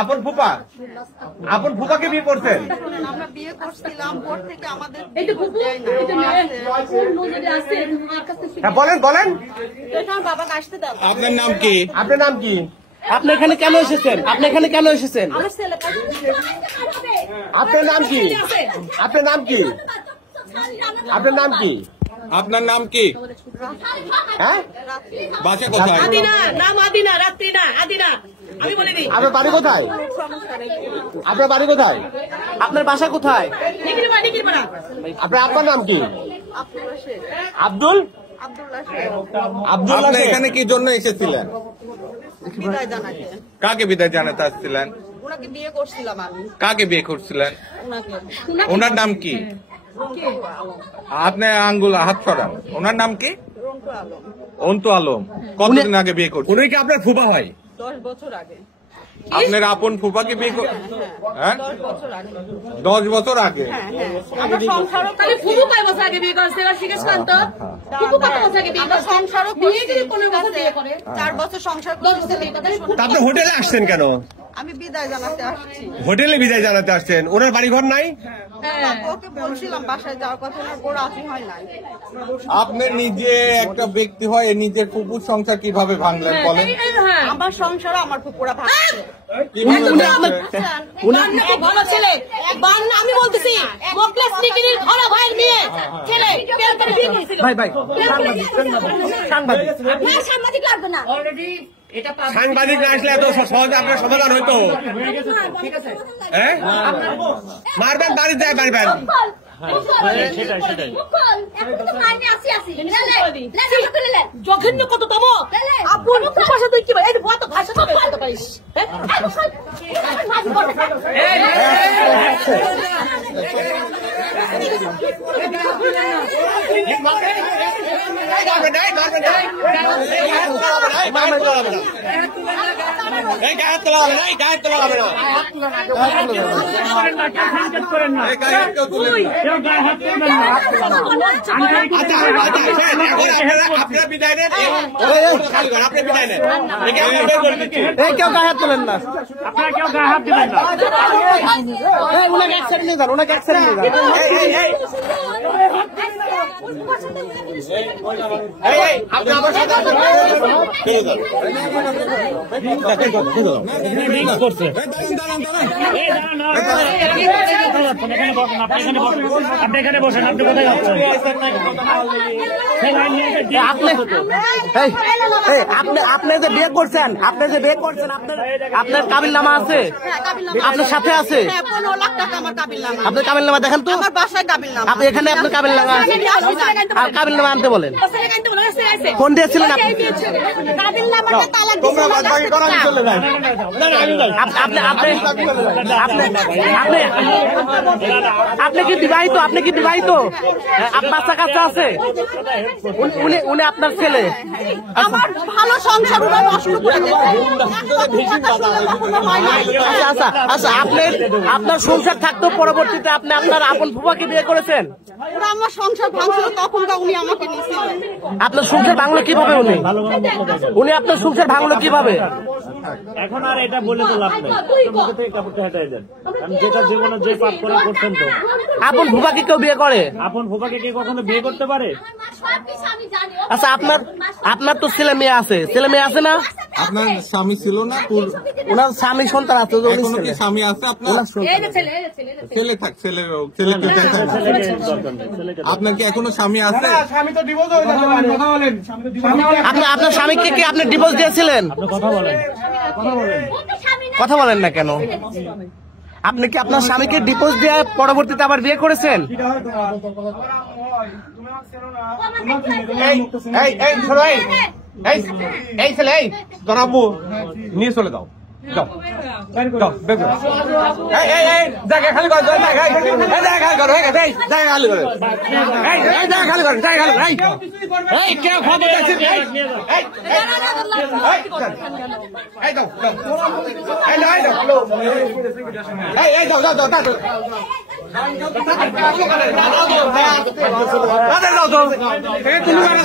আপন ফুপা, আপন ফুপাকে বিয়ে করছেন? আমরা বিয়ে করছিলাম, পর থেকে আমাদের বলেন বলেন। বাবাকে আসতে দাও। আপনার নাম কি? আপনার নাম কি? আপনি এখানে কেন এসেছেন? আপনি এখানে কেন এসেছেন? আমার ছেলে আপনার নাম কি? আপনার নাম কি? আপনার নাম কি? আপনার নাম কি? হ্যাঁ, বাসা কোথায়? আদিনা, নাম আদিনা, রাত্রি না, আদিনা। আমি বলে দিই। আপনার বাড়ি কোথায়? আপনার বাড়ি কোথায়? আপনার বাসা কোথায়? নিকিরপাড়া, নিকিরপাড়া। আপনার আব্বার নাম কি? আব্দুল আব্দুল্লাহ আব্দুল্লাহ আপনি শেখ। এখানে কি জন্য এসেছিলেন? বিদায় জানাতে। কাকে বিদায় জানাতে আসছিলেন? ওনাকে বিয়ে করছিলাম আমি। কাকে বিয়ে করছিলেন? ওনাকে ওনার নাম কি? আপনি আঙ্গুল হাত ছড়ান। ওনার নাম কি? রন্টু আলম। অন্তু আলম। কতদিন আগে বিয়ে করছেন? উনি কি আপনার ফুপা হয়? 10 বছর আগে। আপনার আপন ফুফাকে বিয়ে হ্যাঁ 10 বছর আগে। 10 বছর আগে। আমরা সংসারও তাহলে ফুফু কয় বছর আগে বিয়ে করছে? এবার জিজ্ঞেস করেন তো। ফুফু কত বছর আগে বিয়ে আমরা করছে? সংসারও বিয়ে যদি 15 বছর বিয়ে করে। 4 বছর সংসার করছে। তা আপনি হোটেলে আসছেন কেন? আমি বিদায় জানাতে আসছি। হোটেলে বিদায় জানাতে আসছেন? ওনার বাড়ি ঘর নাই? ওকে বলছিলাম বাসায় যাওয়ার কথা, ওনার বড় রাজি হয় নাই। আপনি নিজে একটা ব্যক্তি হয়ে নিজের ফুপুর সংসার কিভাবে ভাঙলেন বলেন? আমার সংসারও আমার পুকুরা ভাঙছে। কিভাবে ভাঙলেন? বান্না খুব ভালো ছেলে। বান্না আমি বলতেছি, মোকলেস নিকিরির ঘরে ভাইয়ের মেয়ে ছেলে। কেউ তার বিয়ে করেছিল। ভাই ভাই, সাংবাদিক না, সাংবাদিক লাগবে না। সাংবাদিক না আসলে এত সহজে আপনার সমাধান হইতো? হ্যাঁ, মারবেন বাড়ি যায় মারবেন। জঘন্য কত তম আপন ভাষা তুই কি বলে? এই বত ভাষা তো বলতে পারিস। আপনারা বিদায় নেন, আপনি বিদায় নেন। কেউ গায়ে হাত তোলেন না। আপনারা কেউ গায়ে হাত দিবেন না। ওনাকে এক সাইড নিয়ে যান, ওনাকে এক সাইড নিয়ে যান। আপনি আমার সাথে করছে আপনি এখানে বসেন। আপনি কোথায় যাচ্ছেন? আপনি যে বিয়ে করছেন, আপনার কাবিল নামা আছে? আপনার সাথে আছে? 15 লাখ টাকা আমার কাবিল নামা। আপনার কাবিল নামা দেখেন তো। আমার বাসায় কাবিল নামা। আপনি এখানে আপনার কাবিল নামা আছে? আর কাবিল নামা আনতে বলেন। ফোন দিয়েছিলেন আপনি? কাবিল নামাটা তালাক তোমরা দিছে। বাদবাকি করো, আমি চলে যাই। আপনি কি বিবাহিত? আপনি কি বিবাহিত? আপনার বাচ্চা কাচ্চা আছে? উনি আপনার ছেলে? আমার ভালো সংসার ওরা নষ্ট করে দিয়েছে। আচ্ছা আচ্ছা আচ্ছা, আপনার সংসার থাকতেও পরবর্তীতে আপনি আপনার আপন ফুফাকে বিয়ে করেছেন? ওরা আমার সংসার ভাঙছিল, তখন উনি আমাকে নিয়েছিলেন। আপনার সংসার ভাঙলো কিভাবে? উনি আপনার সংসার ভাঙলো কিভাবে? এখন আর এটা বলে তো লাভ নেই। মুখে থেকে কাপড়টা হেঁটে দেন। কারণ যেটা জীবনে যে পাপ করে করছেন তো। আপন ফুফাকে কেউ বিয়ে করে? আপন ফুফাকে কে কখনো বিয়ে করতে পারে? আচ্ছা, আপনার তো ছেলে মেয়ে আছে, না? আপনার স্বামী ছিল না? ওনার স্বামী সন্তান আছে? এখনো কি স্বামী আছে আপনার? ছেলে থাক, ছেলে আপনার কি এখনো স্বামী আছে? স্বামী তো ডিভোর্স হয়ে যাবে। কথা বলেন। আপনার স্বামীকে কি আপনি ডিভোর্স দিয়েছিলেন? কথা বলেন না কেন? আপনি কি আপনার স্বামীকে ডিভোর্স দেওয়ার পরবর্তীতে আবার বিয়ে করেছেন? এই ছেলে, তোর আব্বু নিয়ে চলে যাও। জায়গা খালি করো, জায়গা খালি করো, জায়গা খালি করো, জায়গা খালি করো, জায়গা খালি করো। কেউ খাবে?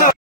দাও।